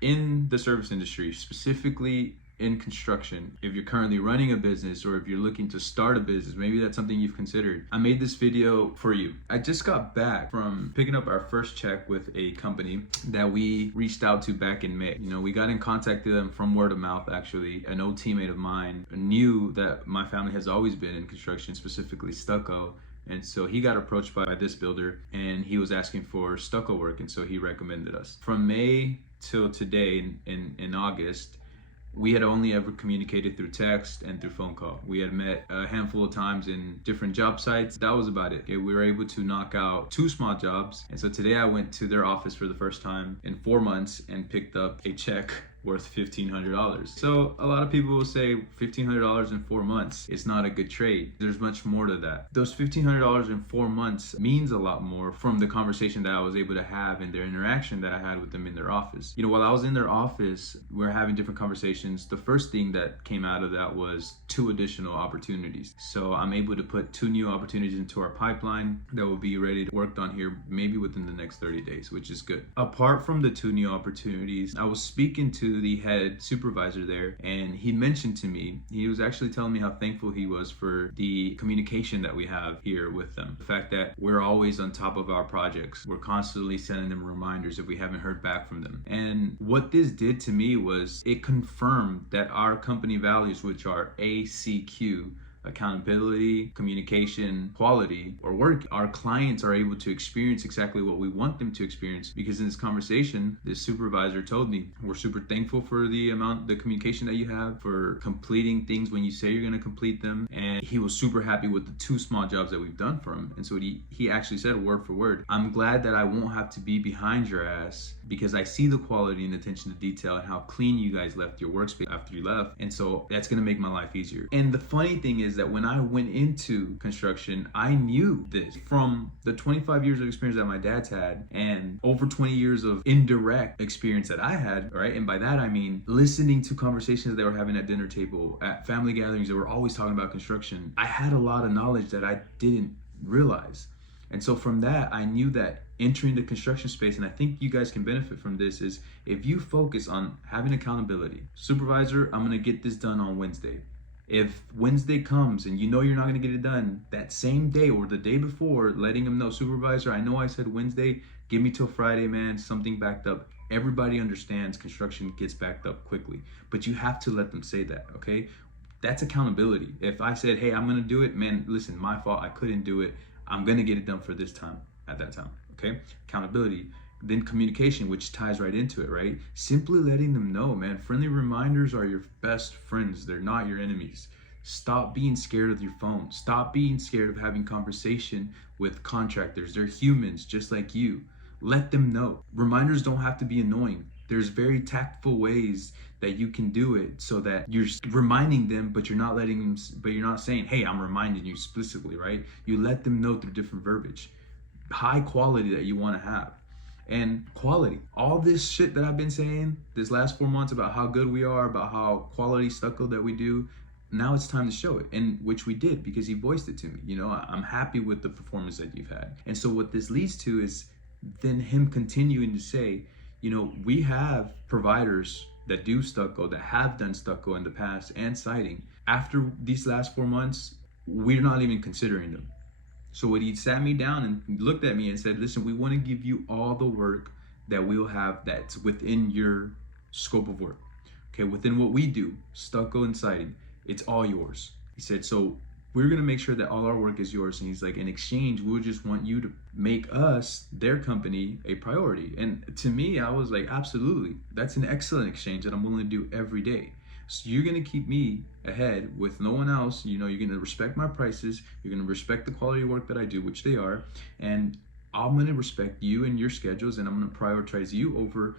in the service industry, specifically in construction, if you're currently running a business or if you're looking to start a business, maybe that's something you've considered, I made this video for you. I just got back from picking up our first check with a company that we reached out to back in May. We got in contact with them from word of mouth. Actually, an old teammate of mine knew that my family has always been in construction, specifically stucco. And so he got approached by this builder and he was asking for stucco work, and so he recommended us. From May till today in August, we had only ever communicated through text and through phone call. We had met a handful of times in different job sites. That was about it. Okay, we were able to knock out 2 small jobs. And so today I went to their office for the first time in 4 months and picked up a check worth $1,500. So a lot of people will say $1,500 in 4 months is not a good trade. There's much more to that. Those $1,500 in 4 months means a lot more from the conversation that I was able to have and their interaction that I had with them in their office. While I was in their office, we were having different conversations. The first thing that came out of that was 2 additional opportunities. So I'm able to put 2 new opportunities into our pipeline that will be ready to work on here maybe within the next 30 days, which is good. Apart from the 2 new opportunities, I was speaking to the head supervisor there, and he mentioned to me, he was actually telling me how thankful he was for the communication that we have here with them. The fact that we're always on top of our projects. We're constantly sending them reminders if we haven't heard back from them. And what this did to me was it confirmed that our company values, which are ACQ, accountability, communication, quality, or work, our clients are able to experience exactly what we want them to experience. Because in this conversation, this supervisor told me, we're super thankful for the communication that you have, for completing things when you say you're going to complete them. And he was super happy with the 2 small jobs that we've done for him. And so he actually said word for word, I'm glad that I won't have to be behind your ass because I see the quality and attention to detail and how clean you guys left your workspace after you left. And so that's going to make my life easier. And the funny thing is that when I went into construction, I knew this from the 25 years of experience that my dad's had and over 20 years of indirect experience that I had, right? And by that, I mean listening to conversations they were having at dinner table, at family gatherings that were always talking about construction. I had a lot of knowledge that I didn't realize. And so from that, I knew that entering the construction space, and I think you guys can benefit from this, is if you focus on having accountability. Supervisor, I'm gonna get this done on Wednesday. If Wednesday comes and you know you're not gonna get it done that same day or the day before, letting them know, supervisor, I know I said Wednesday, give me till Friday, man, something backed up. Everybody understands construction gets backed up quickly, but you have to let them say that, okay? That's accountability. If I said, hey, I'm gonna do it, man, listen, my fault, I couldn't do it. I'm gonna get it done for this time, at that time, okay? Accountability. Then communication, which ties right into it, right? Simply letting them know, man, friendly reminders are your best friends. They're not your enemies. Stop being scared of your phone. Stop being scared of having conversation with contractors. They're humans just like you. Let them know. Reminders don't have to be annoying. There's very tactful ways that you can do it so that you're reminding them, but you're not saying, hey, I'm reminding you explicitly, right? You let them know through different verbiage. High quality that you want to have. And quality. All this shit that I've been saying this last 4 months about how good we are, about how quality stucco that we do, now it's time to show it, and which we did because he voiced it to me. I'm happy with the performance that you've had. And so what this leads to is then him continuing to say, we have providers that do stucco, that have done stucco in the past and siding. After these last 4 months, we're not even considering them. So when he sat me down and looked at me and said, listen, we want to give you all the work that we'll have that's within your scope of work. Okay, within what we do, stucco and siding, it's all yours. He said, so we're going to make sure that all our work is yours. And he's like, in exchange, we'll just want you to make us, their company, a priority. And to me, I was like, absolutely. That's an excellent exchange that I'm willing to do every day. So you're going to keep me ahead with no one else. You're going to respect my prices. You're going to respect the quality of work that I do, which they are. And I'm going to respect you and your schedules, and I'm going to prioritize you over,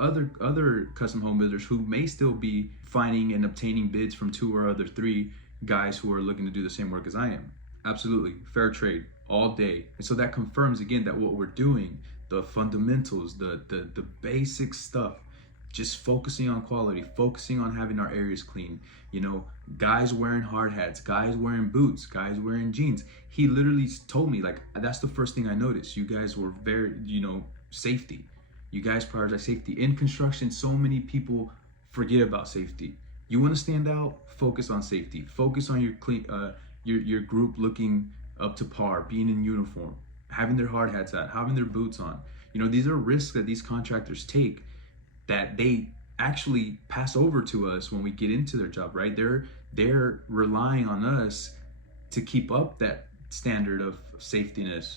other custom home builders who may still be finding and obtaining bids from 2 or other 3 guys who are looking to do the same work as I am. Absolutely. Fair trade all day. And so that confirms again that what we're doing, the fundamentals, the basic stuff, just focusing on quality, focusing on having our areas clean, guys wearing hard hats, guys wearing boots, guys wearing jeans. He literally told me, like, that's the first thing I noticed. You guys were very, safety. You guys prioritize safety. In construction, so many people forget about safety. You want to stand out? Focus on safety. Focus on your group looking up to par, being in uniform, having their hard hats on, having their boots on. These are risks that these contractors take that they actually pass over to us when we get into their job, right? They're relying on us to keep up that standard of safetiness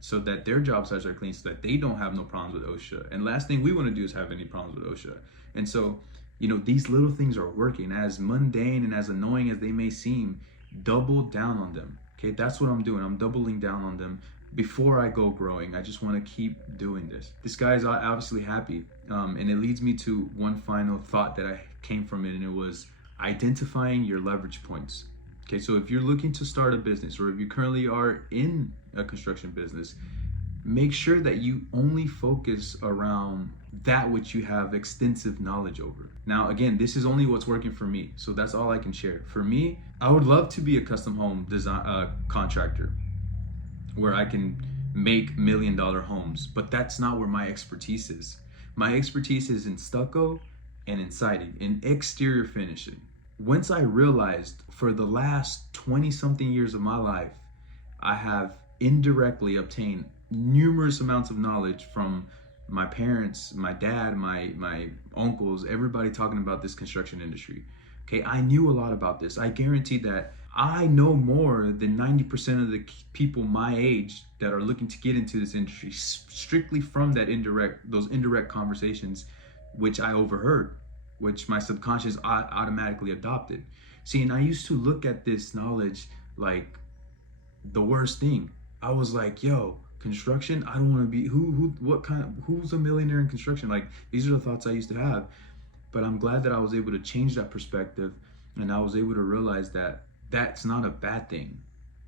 so that their job sites are clean, so that they don't have no problems with OSHA. And last thing we want to do is have any problems with OSHA. And so, these little things are working. As mundane and as annoying as they may seem, double down on them. Okay, that's what I'm doing. I'm doubling down on them before I go growing. I just want to keep doing this. This guy is obviously happy. And it leads me to one final thought that I came from it, and it was identifying your leverage points. Okay, so if you're looking to start a business, or if you currently are in a construction business, make sure that you only focus around that which you have extensive knowledge over. Now, again, this is only what's working for me, so that's all I can share. For me, I would love to be a custom home design contractor where I can make $1 million homes, but that's not where my expertise is. My expertise is in stucco and in siding, in exterior finishing. Once I realized for the last 20 something years of my life, I have indirectly obtained numerous amounts of knowledge from my parents, my dad, my uncles, everybody talking about this construction industry. Okay, I knew a lot about this. I guarantee that I know more than 90% of the people my age that are looking to get into this industry strictly from those indirect conversations, which I overheard, which my subconscious automatically adopted. See, and I used to look at this knowledge like the worst thing. I was like, yo, construction, I don't want to be who's a millionaire in construction? Like, these are the thoughts I used to have. But I'm glad that I was able to change that perspective, and I was able to realize that that's not a bad thing.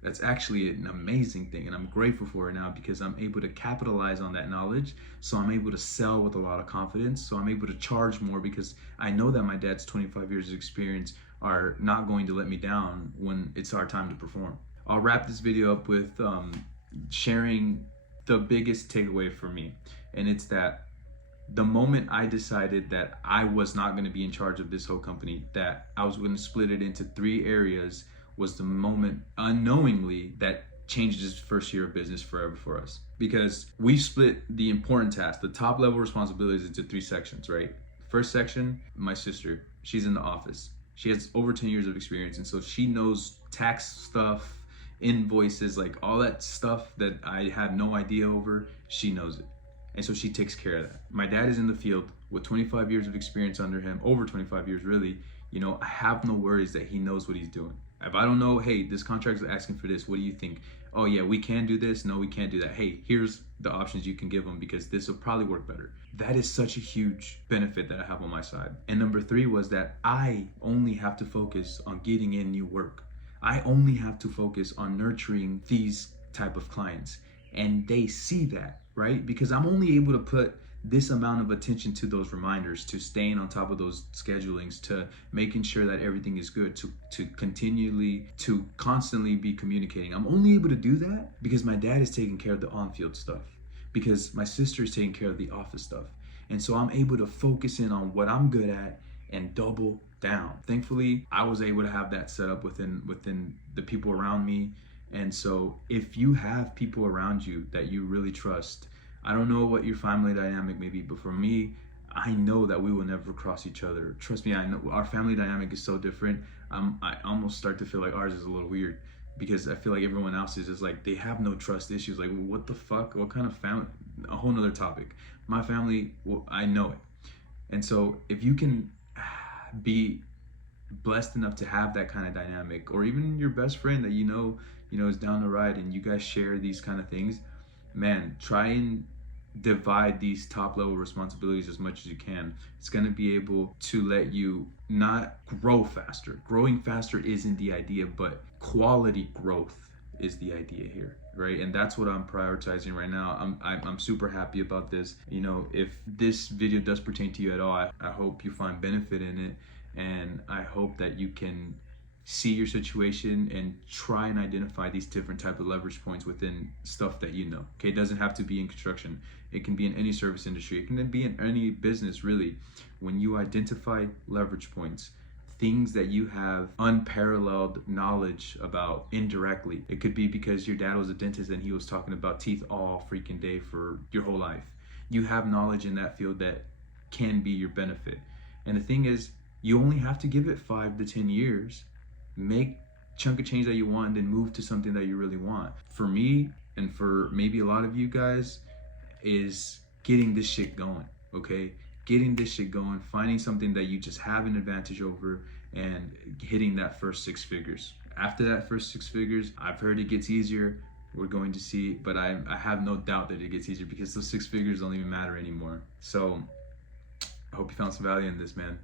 That's actually an amazing thing, and I'm grateful for it now because I'm able to capitalize on that knowledge. So I'm able to sell with a lot of confidence. So I'm able to charge more because I know that my dad's 25 years of experience are not going to let me down when it's our time to perform. I'll wrap this video up with sharing the biggest takeaway for me, and it's that the moment I decided that I was not going to be in charge of this whole company, that I was going to split it into 3 areas, was the moment unknowingly that changed this first year of business forever for us. Because we split the important tasks, the top level responsibilities, into 3 sections, right? First section, my sister, she's in the office. She has over 10 years of experience, and so she knows tax stuff, invoices, like all that stuff that I have no idea over, she knows it. And so she takes care of that. My dad is in the field with 25 years of experience under him, over 25 years really. I have no worries that he knows what he's doing. If I don't know, hey, this contract is asking for this, what do you think? Oh yeah, we can do this. No, we can't do that. Hey, here's the options you can give them because this will probably work better. That is such a huge benefit that I have on my side. And number 3 was that I only have to focus on getting in new work. I only have to focus on nurturing these type of clients. And they see that, right? Because I'm only able to put this amount of attention to those reminders, to staying on top of those schedulings, to making sure that everything is good, to constantly be communicating. I'm only able to do that because my dad is taking care of the on-field stuff, because my sister is taking care of the office stuff. And so I'm able to focus in on what I'm good at and double down. Thankfully, I was able to have that set up within the people around me. And so if you have people around you that you really trust, I don't know what your family dynamic may be, but for me, I know that we will never cross each other. Trust me, I know our family dynamic is so different. I almost start to feel like ours is a little weird because I feel like everyone else is just like, they have no trust issues. Like, what the fuck? What kind of family? A whole nother topic. My family, well, I know it. And so if you can be blessed enough to have that kind of dynamic, or even your best friend that you know is down the ride and you guys share these kind of things, man, try and divide these top level responsibilities as much as you can. It's going to be able to let you not grow faster. Growing faster isn't the idea, but quality growth is the idea here, right? And that's what I'm prioritizing right now. I'm super happy about this. If this video does pertain to you at all, I hope you find benefit in it, and I hope that you can see your situation and try and identify these different type of leverage points within stuff that you know. Okay, it doesn't have to be in construction. It can be in any service industry. It can be in any business, really. When you identify leverage points, things that you have unparalleled knowledge about indirectly. It could be because your dad was a dentist and he was talking about teeth all freaking day for your whole life. You have knowledge in that field that can be your benefit. And the thing is, you only have to give it 5 to 10 years, make chunk of change that you want, and then move to something that you really want. For me, and for maybe a lot of you guys, is getting this shit going, okay? Getting this shit going, finding something that you just have an advantage over, and hitting that first 6 figures. After that first 6 figures, I've heard it gets easier. We're going to see, but I have no doubt that it gets easier because those 6 figures don't even matter anymore. So I hope you found some value in this, man.